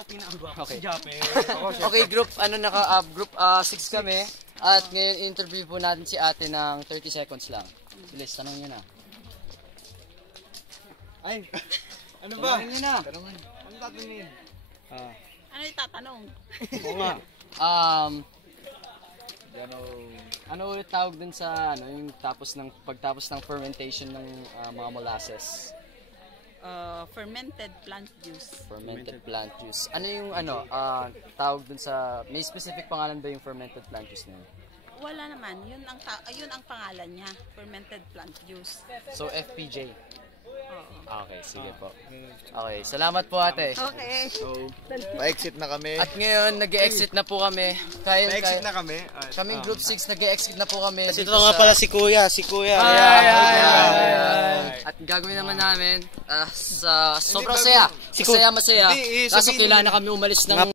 Okay. Okay, group 6 kami. At ngayon interview po natin si ate ng 30 seconds lang. Bilis, tanong niyo na. Ay, ano ba? Tanong niyo na. Ano tatanungin? Ano itatanong? Oo nga. Ano ulit tawag dun sa yung pagtapos ng fermentation ng mga molasses? Fermented plant juice. Fermented plant juice. Ano yung tawag dun sa, may specific pangalan ba yung fermented plant juice na yun? Wala naman. Yun ang pangalan niya. Fermented plant juice. So FPJ. Oo. Okay, sige po. Okay, salamat po ate. Okay. So, pa-exit na kami. At ngayon, nag-e-exit na po kami. Pa-exit na kami. Kaming group 6, nag-e-exit na po kami. Kasi ito nga pala si Kuya. At gagawin naman namin, sobrang saya. Masaya. Kaso kailangan na kami umalis ng